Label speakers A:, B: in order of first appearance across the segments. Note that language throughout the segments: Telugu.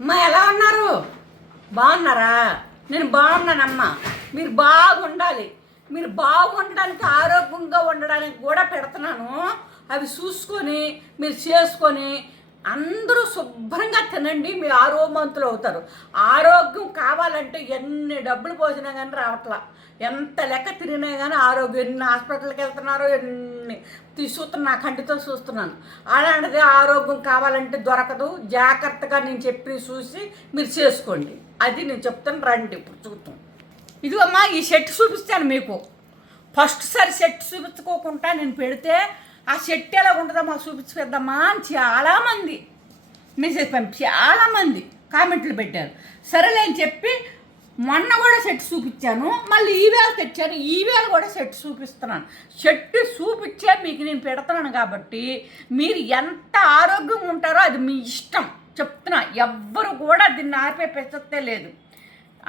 A: అమ్మా ఎలా ఉన్నారు? బాగున్నారా? నేను బాగున్నానమ్మా. మీరు బాగుండాలి. మీరు బాగుండడానికి ఆరోగ్యంగా ఉండడానికి కూడా పెడుతున్నాను. అవి చూసుకొని మీరు చేసుకొని అందరూ శుభ్రంగా తినండి మీ ఆరోగ్యవంతులు అవుతారు. ఆరోగ్యం కావాలంటే ఎన్ని డబ్బులు పోసినా కానీ రావట్లా. ఎంత లెక్క తిరిగినా కానీ ఆరోగ్యం. ఎన్ని హాస్పిటల్కి వెళ్తున్నారో ఎన్ని తీసుకుతున్నా నా కంటితో చూస్తున్నాను. అలాంటిది ఆరోగ్యం కావాలంటే దొరకదు. జాగ్రత్తగా నేను చెప్పి చూసి మీరు చేసుకోండి. అది నేను చెప్తాను. రండి ఇప్పుడు చూద్దాం. ఇదిగమ్మా ఈ షర్ట్ చూపిస్తాను మీకు. ఫస్ట్ సారి షర్ట్ చూపించుకోకుండా నేను పెడితే ఆ షర్ట్ ఎలా ఉంటుందో చూపించుకుందామా అని చాలామంది మెసేజ్ పంపి చాలామంది కామెంట్లు పెట్టారు. సరేలే అని చెప్పి మొన్న కూడా సెట్ చూపించాను. మళ్ళీ ఈవేళ తెచ్చాను. ఈవేళ కూడా సెట్ చూపిస్తున్నాను. షర్ట్ చూపి మీకు నేను పెడుతున్నాను కాబట్టి మీరు ఎంత ఆరోగ్యంగా ఉంటారో అది మీ ఇష్టం. చెప్తున్నా ఎవ్వరు కూడా దీన్ని ఆర్పే ప్రసక్తే లేదు.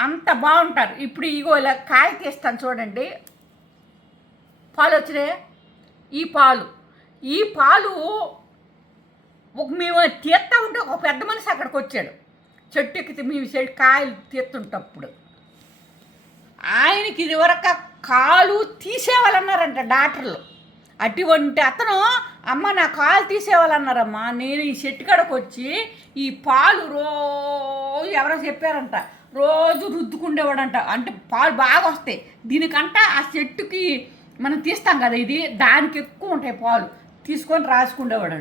A: అంత బాగుంటారు. ఇప్పుడు ఇగో ఇలా కాయ తీస్తాను చూడండి. పాలు వచ్చినాయి? ఈ పాలు. ఈ పాలు ఒక మేము తీస్తా ఉంటే ఒక పెద్ద మనిషి అక్కడికి వచ్చాడు. చెట్టు ఎక్కితే మేము చెట్టు కాయలు తీస్తుంటప్పుడు. ఆయనకి ఇదివరకు కాలు తీసేవాళ్ళన్నారంట డాక్టర్లు. అటువంటి అతను అమ్మ నా కాలు తీసేవాళ్ళన్నారమ్మా నేను ఈ చెట్టు కాడకు వచ్చి ఈ పాలు రోజు ఎవరో చెప్పారంట రోజు రుద్దుకుండేవాడంట. అంటే పాలు బాగా వస్తాయి. దీనికంట ఆ చెట్టుకి మనం తీస్తాం కదా ఇది దానికి ఎక్కువ ఉంటాయి పాలు. తీసుకొని రాసుకుండేవాడు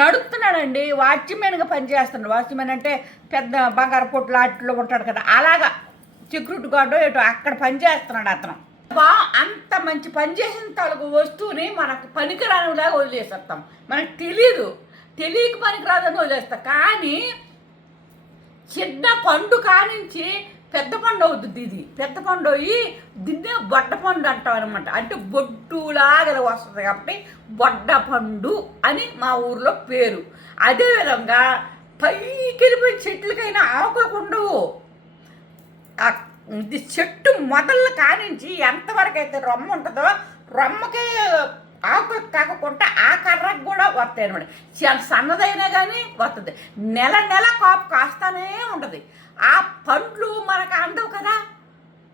A: నడుపుతున్నాడండి వాచ్మెన్గా పనిచేస్తున్నాడు. వాచ్మెన్ అంటే పెద్ద బంగారు పొట్లు వాటిలో ఉంటాడు కదా అలాగా సెక్యూరిటీ గార్డు ఏటో అక్కడ పనిచేస్తున్నాడు అతను. అంత మంచి పని చేసిన తాలూకు వస్తువుని మనకు పనికిరానిలాగా వదిలేసేస్తాం. మనకు తెలియదు తెలియక పనికిరాదని వదిలేస్తాం. కానీ చిన్న పండు కానించి పెద్ద పండు అవుతుంది ఇది. పెద్ద పండు అయ్యి దీన్నే బొడ్డ పండు అంటాం అనమాట అంటే బొడ్డులాగా వస్తుంది కాబట్టి బొడ్డ పండు అని మా ఊర్లో పేరు. అదేవిధంగా పైకి వెళ్ళిపోయి చెట్లకైనా ఆకులకు ఉండవు ఇది చెట్టు మొదలు కానించి ఎంతవరకు అయితే రొమ్మ ఉంటుందో రొమ్మకి ఆకు కాకుండా ఆ కర్రకు కూడా వస్తాయి అనమాట చాలా సన్నదైనా కానీ వస్తుంది నెల నెల కాపు కాస్తానే ఉంటుంది. ఆ పండ్లు మనకు అందవు కదా.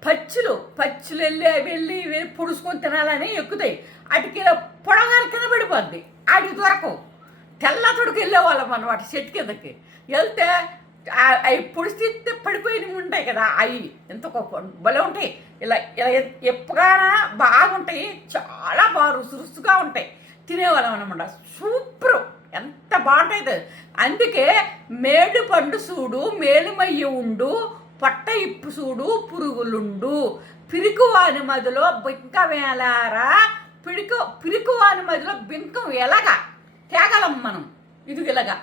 A: పచ్చులు పచ్చులు వెళ్ళి వెళ్ళి వెళ్ళి పుడుచుకొని తినాలని ఎక్కుతాయి. అటుకి పొడగాలి కింద పడిపోద్ది. వాటికి దొరకవు. తెల్ల తొడుకు వెళ్ళేవాళ్ళం అనమాట చెట్టు కిందకి. వెళ్తే అవి పుడిస్తే పడిపోయినవి ఉంటాయి కదా అవి ఎంత గొప్ప భలే ఉంటాయి. ఇలా ఇలా ఎప్పగానా బాగుంటాయి. చాలా బాగా రుసు రుసుగా ఉంటాయి. తినేవాళ్ళం అనమాట సూపర్. ఎంత బాగుంటుంది అందుకే మేడు పండు చూడు మేలుమయ్య ఉండు పొట్ట ఇప్పు చూడు పురుగులుండు. పిరికువాని మదిలో బింక వేలారా? పిడికు పిరికువాని మదిలో బింకం ఎలాగా? తేగలం మనం. ఇది ఇలాగా.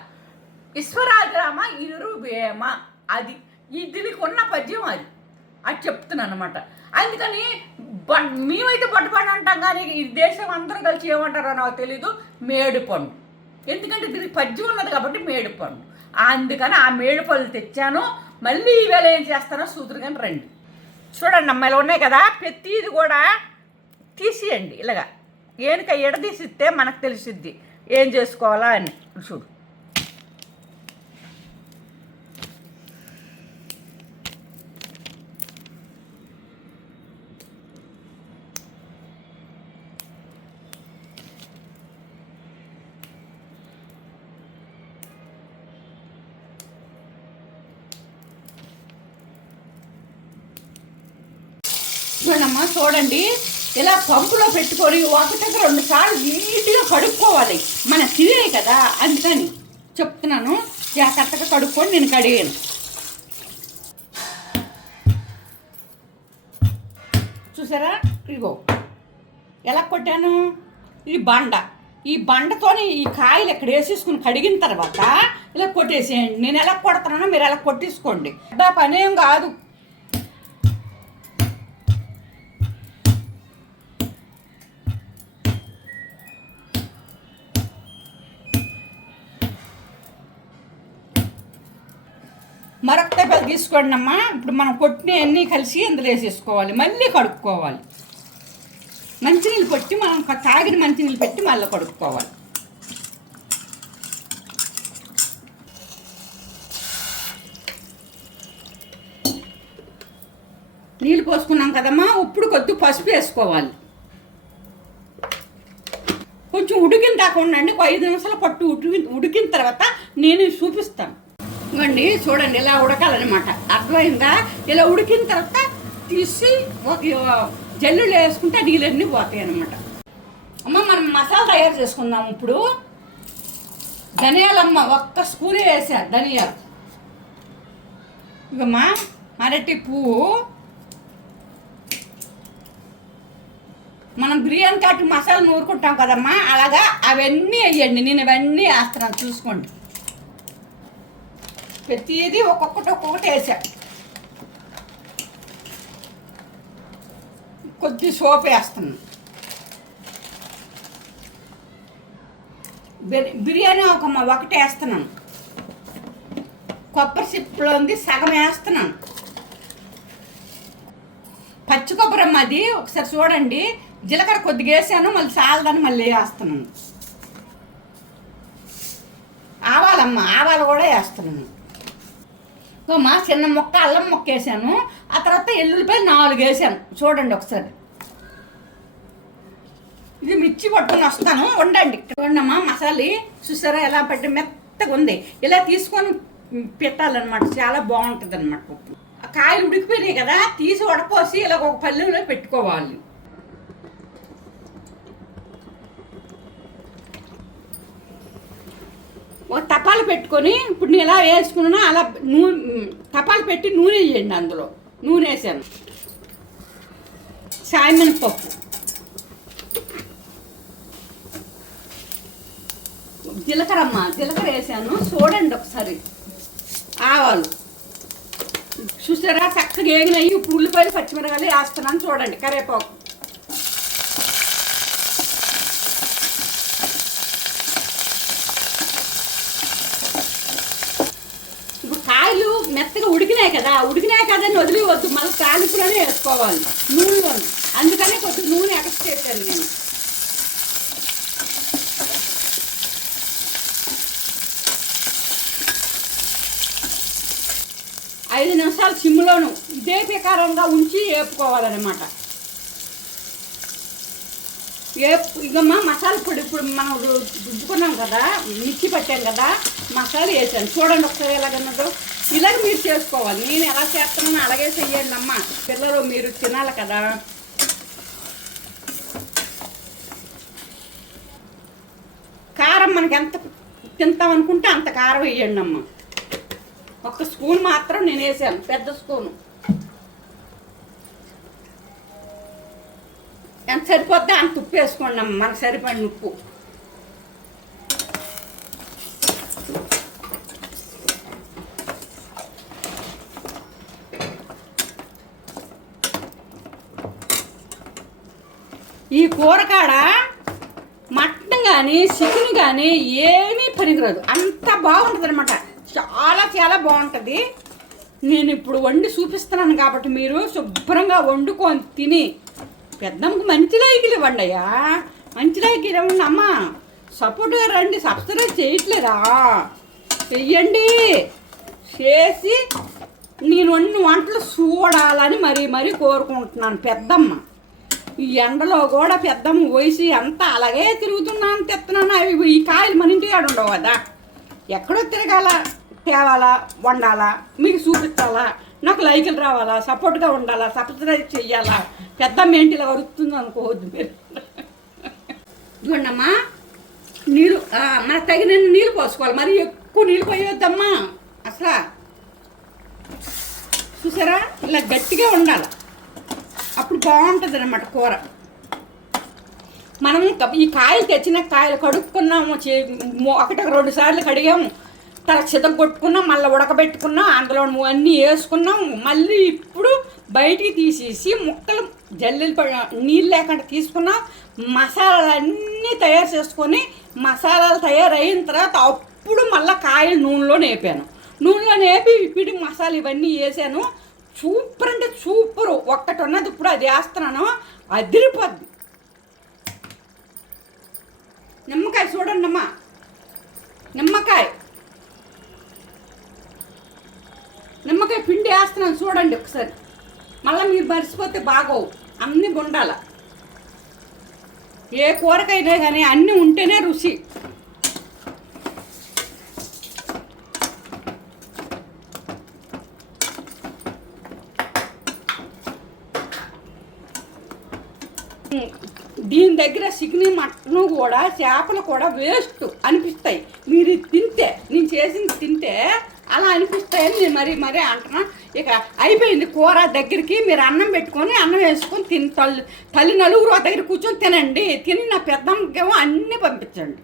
A: విశ్వరాజరామ ఇరు వేమ అది ఈ దీనికి ఉన్న పద్యం అది. అది చెప్తున్నాను అనమాట అందుకని బ మేమైతే బొట్టపండు అంటాం కానీ ఈ దేశం అందరం కలిసి ఏమంటారో నాకు తెలీదు. మేడు పండు. ఎందుకంటే దీనికి పద్యం ఉన్నది కాబట్టి మేడు పండు. అందుకని ఆ మేడు పళ్ళు తెచ్చాను. మళ్ళీ ఈవేళ ఏం చేస్తానో సూదురు కానీ రండి. చూడండి అమ్మాయిలు ఉన్నాయి కదా. ప్రతిది కూడా తీసేయండి. ఇలాగా. ఏనుక ఎడదీసిస్తే మనకు తెలిసిద్ది. ఏం చేసుకోవాలా అని. చూడు. చూడమ్మా చూడండి. ఇలా పంపులో పెట్టుకొని ఒకటికి రెండు సార్లు నీట్గా కడుక్కోవాలి. మన తినే కదా అందుకని చెప్తున్నాను. జాగ్రత్తగా కడుక్కొని నేను కడిగాను. చూసారా? ఇగో ఎలా కొట్టాను? ఇది బండ. ఈ బండతోని ఈ కాయలు ఇక్కడ వేసేసుకుని కడిగిన తర్వాత ఇలా కొట్టేసేయండి. నేను ఎలా కొడతానో మీరు ఎలా కొట్టేసుకోండి. పెద్ద పనేం కాదు. మరొక పెద్ద తీసుకోండి అమ్మా ఇప్పుడు మనం కొట్టిన అన్ని కలిసి ఇందులో వేసేసుకోవాలి. మళ్ళీ కడుక్కోవాలి. మంచినీళ్ళు కొట్టి మనం తాగిన మంచినీళ్ళు పెట్టి మళ్ళీ కడుక్కోవాలి. నీళ్ళు పోసుకున్నాం కదమ్మా. ఇప్పుడు కొద్ది పసుపు వేసుకోవాలి. కొంచెం ఉడికిన దాకా ఉండండి. ఒక ఐదు నిమిషాలు పట్టు ఉడికి ఉడికిన తర్వాత నేను చూపిస్తాను. ఇవ్వండి చూడండి ఇలా ఉడకాలన్నమాట. అర్థమైందా? ఇలా ఉడికిన తర్వాత తీసి ఒక జల్లులో వేసుకుంటే నీళ్ళన్నీ పోతాయి అనమాట అమ్మ మనం మసాలా తయారు చేసుకుందాం ఇప్పుడు. ధనియాలమ్మ ఒక్క స్పూనే వేసా ధనియాలు. ఇవమ్మా అరటి పువ్వు. మనం బిర్యానీ కాటి మసాలా నూరుకుంటాం కదమ్మా అలాగా అవన్నీ వేయండి నేను ఇవన్నీ వేస్తున్నాను చూసుకోండి. ప్రతిదీ ఒక్కొక్కటి ఒక్కొక్కటి వేసా. కొద్ది సోప్ వేస్తున్నాను బిర్- బిర్యానీ ఒక ఒకటి వేస్తున్నాను కొబ్బరి సిప్పులో ఉంది సగం వేస్తున్నాను పచ్చి కొబ్బరి అమ్మ అది ఒకసారి చూడండి. జీలకర్ర కొద్దిగా వేసాను మళ్ళీ చాలదని మళ్ళీ వేస్తున్నాను ఆవాలమ్మ ఆవాలు కూడా వేస్తున్నాను మా చిన్న మొక్క అల్లం మొక్క వేసాను. ఆ తర్వాత ఎల్లుల్లిపాయ నాలుగు వేసాను. చూడండి ఒకసారి. ఇది మిర్చి పట్టుకుని వస్తాను. వండండి. చూడమ్మా మసాలి చూసారా ఎలా పెట్టి మెత్తగా ఉంది. ఇలా తీసుకొని పెట్టాలన్నమాట. చాలా బాగుంటుంది అనమాట ఆ కాయలు ఉడికిపోయినాయి కదా తీసి వడపోసి ఇలా ఒక పల్లెలో పెట్టుకోవాలి. ఒక తపాలు పెట్టుకొని ఇప్పుడు నేను ఎలా వేసుకున్నా అలా నూనె తపాలు పెట్టి నూనె వేయండి అందులో. నూనె వేసాను. సాయమని పప్పు జీలకర్ర అమ్మ జీలకర్ర వేసాను. చూడండి ఒకసారి. ఆవాలు. చూసారా? చక్కగా ఏగినాయి. ఇప్పుడు ఉల్లిపాయలు పచ్చిమిరకాయలు వేస్తున్నాను. చూడండి కరివేపాకు ఇప్పుడు కరెక్ట్గా ఉడికినాయి కదా ఉడికినాయి కదా అని వదిలివద్దు మళ్ళీ తాలింపులోనే వేసుకోవాలి నూనెలో అందుకనే కొంచెం నూనె ఎక్స్ చేశాను నేను. ఐదు నిమిషాలు సిమ్లోను ఇదే ప్రకారంగా ఉంచి వేపుకోవాలన్నమాట. వేపు ఇగమ్మా మసాలా పొడి ఇప్పుడు మనం రుద్దుకున్నాం కదా మిర్చి పట్టాం కదా మసాలా వేసాను. చూడండి ఒకసారి ఎలాగన్నదో. ఇలాగ మీరు చేసుకోవాలి. నేను ఎలా చేస్తున్నానో అలాగే చెయ్యండి అమ్మ. పిల్లలు మీరు తినాలి కదా. కారం మనకి ఎంత తింటాం అనుకుంటే అంత కారం వేయండి అమ్మ. ఒక్క స్పూన్ మాత్రం నేను వేసాను పెద్ద స్పూను. ఎంత సరిపోద్దో అంత ఉప్పు వేసుకోండి అమ్మ మనకు సరిపడిన ఉప్పు. ఈ కూరకాడ మటన్ కానీ చికెన్ కానీ ఏమీ పనికిరాదు. అంత బాగుంటుంది అనమాట చాలా చాలా బాగుంటుంది. నేను ఇప్పుడు వండి చూపిస్తున్నాను కాబట్టి మీరు శుభ్రంగా వండుకొని తిని పెద్దమ్మకు మంచి లైకిలు ఇవ్వండి అయ్యా మంచి లైకిలు ఇవ్వండి అమ్మ సపోర్ట్గా రండి సబ్స్క్రైబ్ చేయట్లేదా? చెయ్యండి. చేసి నేను వండిన వంటలు చూడాలని మరీ మరీ కోరుకుంటున్నాను. పెద్దమ్మ. ఈ ఎండలో కూడా పెద్దమ్మ పోసి అంతా అలాగే తిరుగుతున్నాను తెస్తున్నాను అవి ఈ కాయలు మన ఇంటి కాడ ఉండవు కదా. ఎక్కడో తిరగాల తేవాలా వండాలా మీకు చూపించాలా నాకు లైకులు రావాలా సపోర్ట్గా ఉండాలా సబ్స్క్రైబ్ చెయ్యాలా. పెద్దమ్మ ఏంటి ఇలా వరుస్తుంది అనుకోవద్దు మీరు. ఇవ్వండమ్మా నీళ్ళు మన మనకు తగిన నీళ్ళు పోసుకోవాలి. మరి ఎక్కువ నీళ్ళు పోయొద్దమ్మా. అసలు చూసారా? ఇలా గట్టిగా ఉండాలి. బాగుంటుంది అనమాట కూర. మనం ఈ కాయలు తెచ్చిన కాయలు కడుక్కున్నాము చే- ఒకటి రెండు సార్లు కడిగాము. తర్వాత చితం కొట్టుకున్నాం మళ్ళీ ఉడకబెట్టుకున్నాం అందులో అన్నీ వేసుకున్నాం మళ్ళీ ఇప్పుడు బయటికి తీసేసి ముక్కలు జల్లెలు నీళ్ళు లేకుండా తీసుకున్నాం. మసాలాలన్నీ తయారు చేసుకొని మసాలాలు తయారైన తర్వాత అప్పుడు మళ్ళీ కాయలు నూనెలో నేపాను నూనెలో నేపి పిడి మసాలా ఇవన్నీ వేసాను. సూపర్ అంటే సూపరు. ఒక్కటి ఉన్నది ఇప్పుడు అది వేస్తున్నాను. అదిరిపోద్ది. నిమ్మకాయ చూడండి అమ్మా. నిమ్మకాయ. నిమ్మకాయ పిండి వేస్తున్నాను చూడండి ఒకసారి. మళ్ళీ మీరు మరిసిపోతే బాగోవు. అన్నీ ఉండాల ఏ కూరకైనా కానీ అన్నీ ఉంటేనే రుచి. దీని దగ్గర చికెన్ మటన్ కూడా చేపలు కూడా వేస్ట్ అనిపిస్తాయి. మీరు తింటే నేను చేసింది తింటే అలా అనిపిస్తాయని నేను మరి మరీ అంటున్నా. ఇక అయిపోయింది కూర దగ్గరికి మీరు అన్నం పెట్టుకొని అన్నం వేసుకొని తిని తల్లి తల్లి నలుగురు దగ్గర కూర్చొని తినండి. తిని నా పెద్దమ్మకేమో అన్నీ పంపించండి.